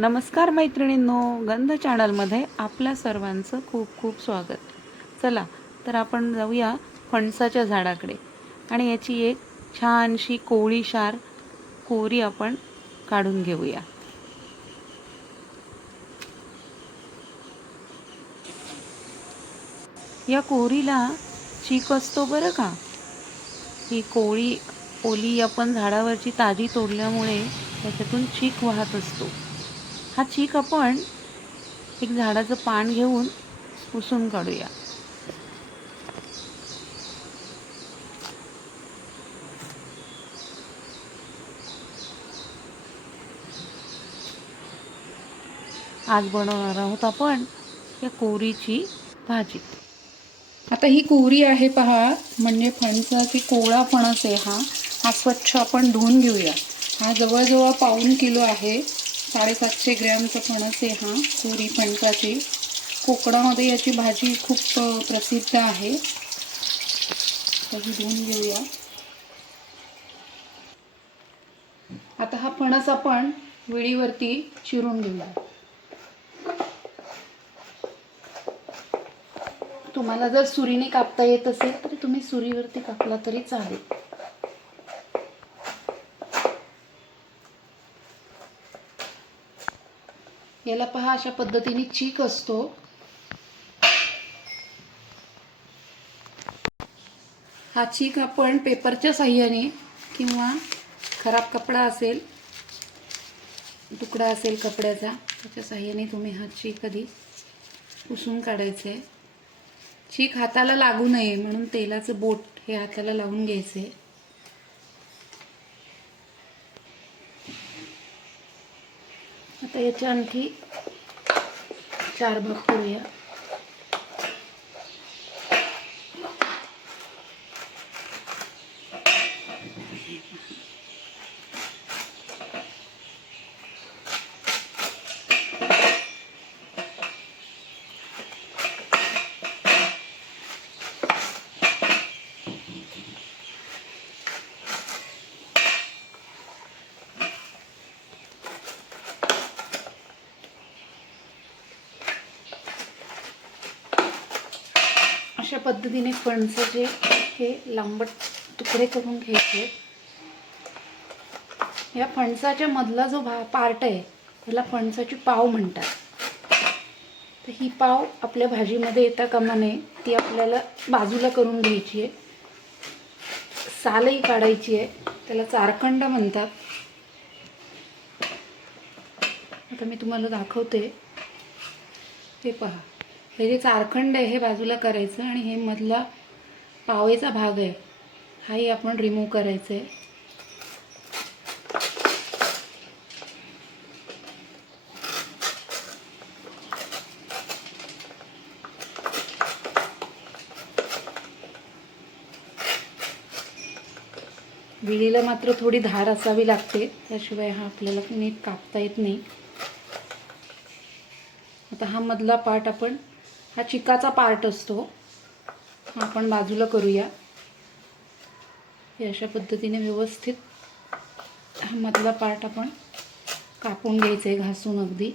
नमस्कार मैत्रिणींनो, गंध चॅनलमध्ये आपल्या सर्वांचं खूप खूप स्वागत. चला तर आपण जाऊया फणसाच्या झाडाकडे आणि याची एक छानशी कोवळीशार कोरी आपण काढून घेऊया. या कोरीला चीक असतो बरं का. ही कोवळी ओली आपण झाडावरची ताजी तोडल्यामुळे त्याच्यातून चीक वाहत असतो. हा चीक आपण एक झाडाचं पान घेऊन पुसून काढूया. आज बनवणार आहोत आपण या कोरीची भाजी. आता ही कोरी आहे पहा, म्हणजे फणसाची कोवळा फणस आहे हा स्वच्छ आपण धुवून घेऊया. हा जवळजवळ पाऊण किलो आहे. 750 ग्रॅमचा फणस आहे हा, कोरी फणसाची. कोकणामध्ये याची भाजी खूप प्रसिद्ध आहे. तर ही धुवून घेऊया. आता हा फणस आपण विळीवरती चिरून घेऊया. तुम्हाला जर सुरीने कापता येत असेल तर तुम्ही सुरीवरती कापला तरी चालेल. याला पहा, अशा पद्धतीने चीक असतो. हा चीक आपण पेपरच्या साह्याने किंवा खराब कपडा असेल, तुकडा असेल कपड्याचा, त्याच्या साह्याने तुम्ही हा चीक आधी पुसून काढायचे. चीक हाताला लागू नये म्हणून तेलाचं बोट हे हाताला लावून घ्यायचे. आता याचे आणखी 4 भाग करूया. अशा पद्धतीने फणसाचे हे लांबट तुकडे करून घ्यायचे. या फणसाच्या मधला जो पार्ट आहे त्याला फणसाची पाव म्हणतात. तर ही पाव आपल्या भाजीमध्ये येता कामा नये, ती आपल्याला बाजूला करून घ्यायची आहे. सालही काढायची आहे, त्याला चारखंड म्हणतात. आता मी तुम्हाला दाखवते. हे पहा, हे जे चारखंड आहे हे बाजूला करायचं आणि हे मधला पावेचा भाग आहे हाही आपण रिमूव्ह करायचं आहे. विळीला मात्र थोडी धार असावी लागते, त्याशिवाय हा आपल्याला नीट कापता येत नाही. आता हा मधला पार्ट आपण, हा चिकाचा पार्ट असतो, हा आपण बाजूला करूया. हे अशा पद्धतीने व्यवस्थित हा मधला पार्ट आपण कापून घ्यायचा आहे, घासून अगदी.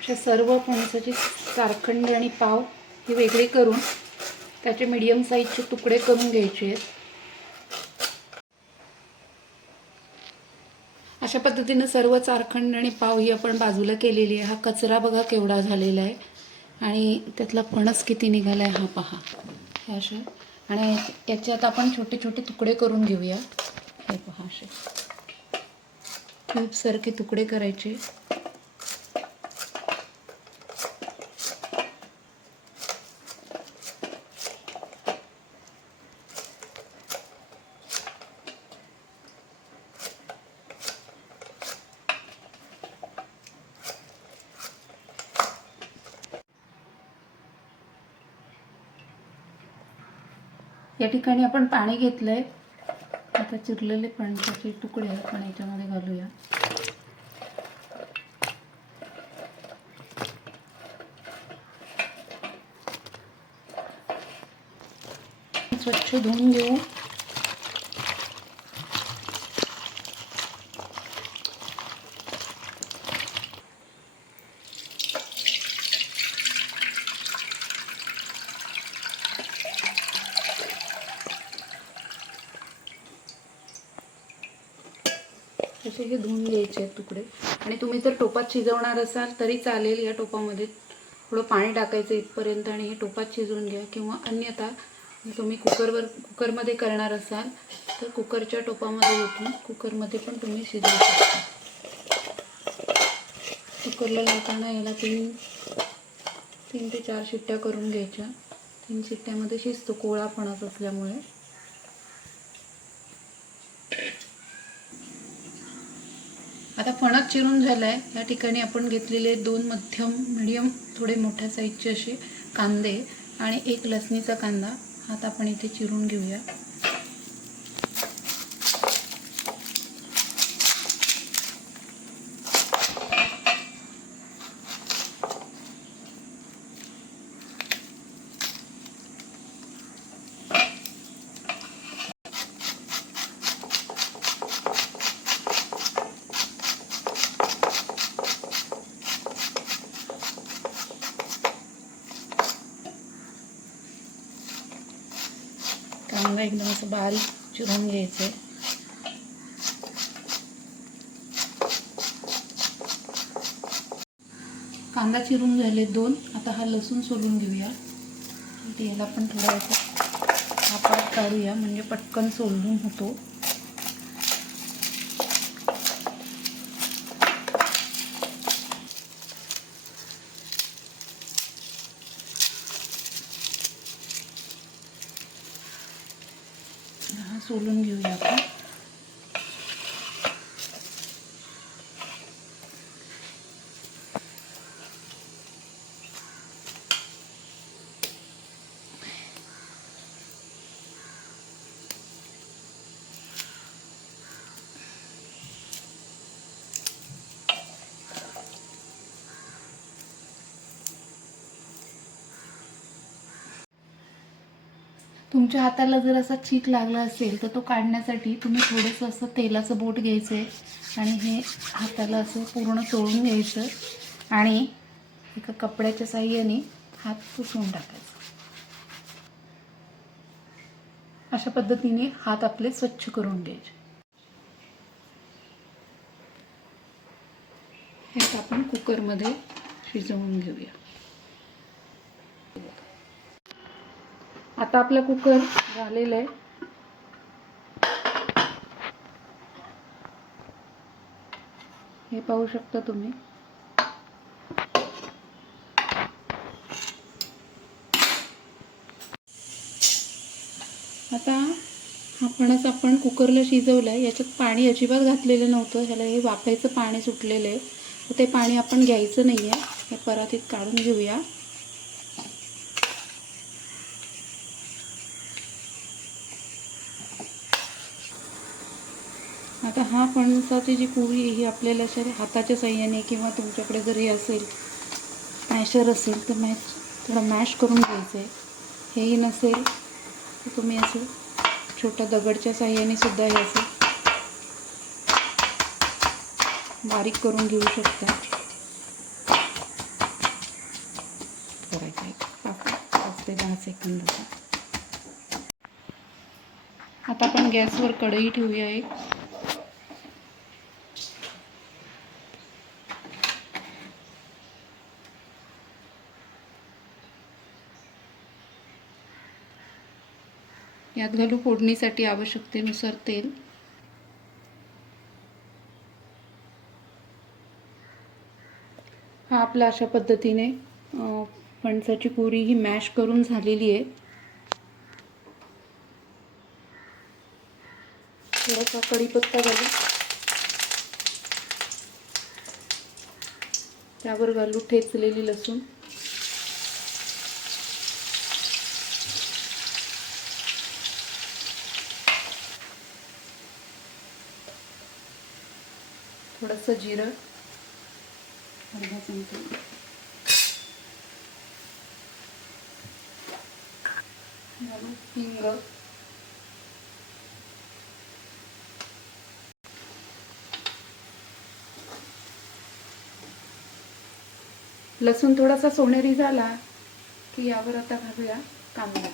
अशा सर्व फणसाचे चारखंड आणि पाव हे वेगळे करून त्याचे मीडियम साईजचे तुकडे करून घ्यायचे आहेत. अशा पद्धतीने सर्व चारखंड आणि पाव ही आपण बाजूला केलेली आहे. हा कचरा बघा केवढा झालेला आहे आणि त्यातला फणस किती निघाला आहे हा पहा. हे अशा, आणि याच्यात आपण छोटे छोटे तुकडे करून घेऊया. हे पहा, असे क्यूबसारखे तुकडे करायचे. या ठिकाणी आपण पाणी घेतलंय. आता चिरलेले फणसाचे तुकडे आपण याच्यामध्ये घालूया. स्वच्छ धुवून घेऊ. असे हे धुवून घ्यायचे आहेत तुकडे. आणि तुम्ही जर टोपात शिजवणार असाल तरी चालेल. या टोपामध्ये थोडं पाणी टाकायचं इथपर्यंत आणि हे टोपात शिजवून घ्या. किंवा अन्यथा तुम्ही कुकरमध्ये करणार असाल तर कुकरच्या टोपामध्ये ओतून कुकरमध्ये पण तुम्ही शिजवू शकता. कुकरला लावताना याला 3 ते 4 शिट्ट्या करून घ्यायच्या. 3 शिट्ट्यामध्ये शिजतो कोवळा फणस असल्यामुळे. आता फणस चिरून झालाय. या ठिकाणी आपण घेतलेले 2 मीडियम थोडे मोठ्या साईजचे असे कांदे आणि 1 लसणीचा कांदा आता आपण इथे चिरून घेऊया. कांदा एकदम असं बारीक चिरून घ्यायचं आहे. कांदा चिरून झाले 2. आता हा लसूण सोलून घेऊया. याला पण थोडं असं आपात काढूया म्हणजे पटकन सोलून होतो. हा सोलून घेऊया आपण. तुमच्या हाताला जर असा चीक लागला असेल तर तो काढण्यासाठी तुम्ही थोडंसं असं तेलाचं बोट घ्यायचं आहे आणि हे हाताला असं पूर्ण चोळून घ्यायचं आणि एका कपड्याच्या साहाय्याने हात पुसून टाकायचा. अशा पद्धतीने हात आपले स्वच्छ करून घ्यायचे. हे आपण कुकरमध्ये शिजवून घेऊया. आता आपला कुकर झालेला आहे. हे पाहू शकता तुम्ही. आता हा फणस आपण कुकरला शिजवला आहे. याच्यात पाणी अजिबात घातलेलं नव्हतं. ह्याला हे वाफायचं पाणी सुटलेलं आहे. तर ते पाणी आपण घ्यायचं नाही आहे. हे परातीत काढून घेऊया. आता हा फणसाची जी कुळी आहे ही आपल्याला अशा हाताच्या साहाय्याने किंवा तुमच्याकडे जर हे असेल मॅशर असेल तर थोडं मॅश करून घ्यायचं आहे. हेही नसेल तर तुम्ही असं छोट्या दगडच्या साहाय्याने सुद्धा हे असं बारीक करून घेऊ शकता. करायचं आहे 5 ते 10 सेकंदाचा. आता आपण गॅसवर कढई ठेवूया एक. यात घालू फोडणीसाठी आवश्यकतेनुसार तेल. हा आपला अशा पद्धतीने फणसाची पुरी ही मॅश करून झालेली आहे. थोडासा कढीपत्ता घालू. त्यावर घालू ठेचलेली लसूण. थोडंसं जिरं, अर्धा चमचा घालू हिंग, लसूण थोडासा सोनेरी झाला की यावर आता घालूया कांदा.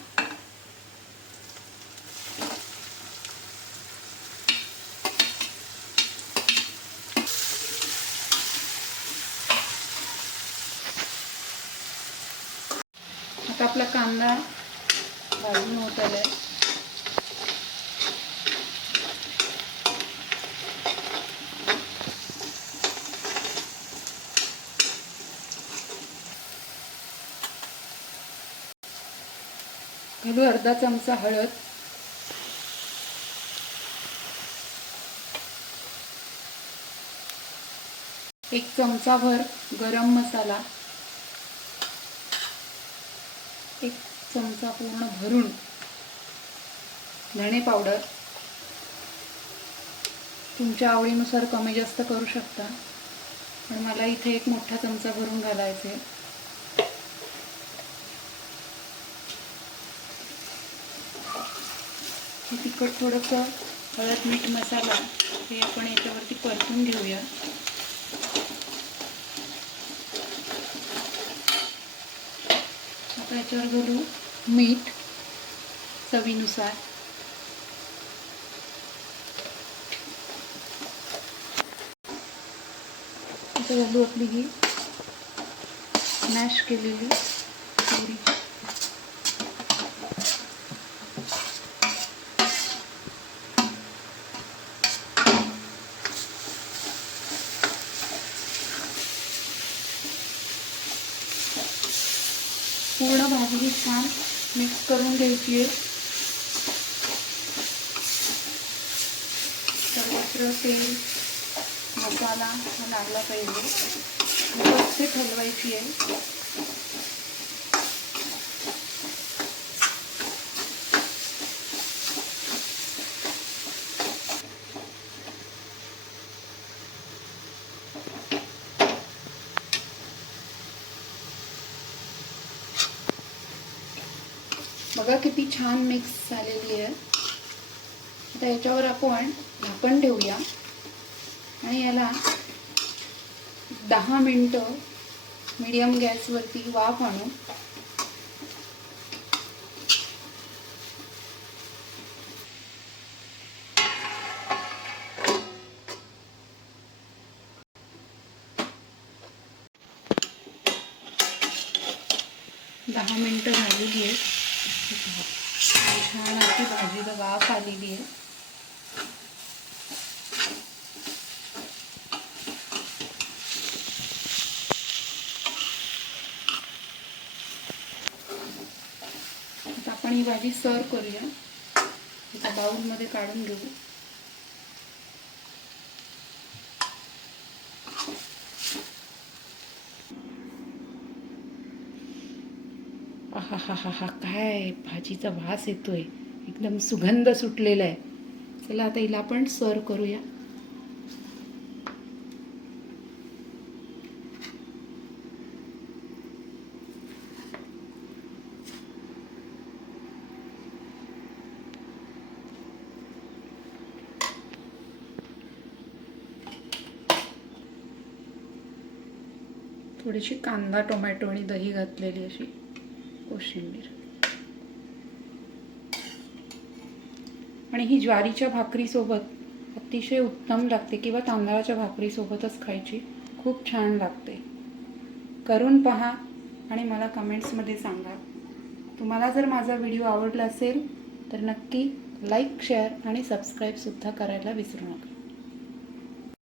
आता आपला कांदा भाजून होत आलाय. घालू अर्धा चमचा हळद, एक चमचाभर गरम मसाला, एक चमचा पूर्ण भरून धणे पावडर, तुमच्या आवडीनुसार कमी जास्त करू शकता, पण मला इथे एक मोठा चमचा भरून घालायचे. हे तिखट थोडंसं हळद मीठ मसाला हे आपण याच्यावरती परतून घेऊया. आता याच्यावर घालू मीठ चवीनुसार, आता घालू आपली ही मॅश केलेली कोरी. पूर्ण भाजी छान मिक्स करून घ्यायची आहे. सर्वत्र तेल मसाला हा लागला पाहिजे, व्यवस्थित हलवायची आहे. बघा किती छान मिक्स झालेली आहे. आता याच्यावर आपण झाकण ठेवूया आणि याला 10 मिनिटं मीडियम गॅसवरती वाफ आणू. दहा मिनिटं झालेली आहे. छान अशी भाजीला वाफ आलेली आहे. आता आपण ही भाजी सर्व करूया. एका बाउलमध्ये काढून घेऊ. आहाहाहा, काय भाजीचा वास येतोय, एकदम सुगंध सुटलेला आहे. चला आता हिला आपण सर्व करूया. थोडीशी कांदा टोमॅटो आणि दही घातलेली अशी कोशिंबीर. आणि ही ज्वारीच्या भाकरीसोबत अतिशय उत्तम लागते किंवा तांदळाच्या भाकरीसोबतच खायची, खूप छान लागते. करून पहा आणि मला कमेंट्समध्ये सांगा. तुम्हाला जर माझा व्हिडिओ आवडला असेल तर नक्की लाईक, शेअर आणि सबस्क्राईबसुद्धा करायला विसरू नका.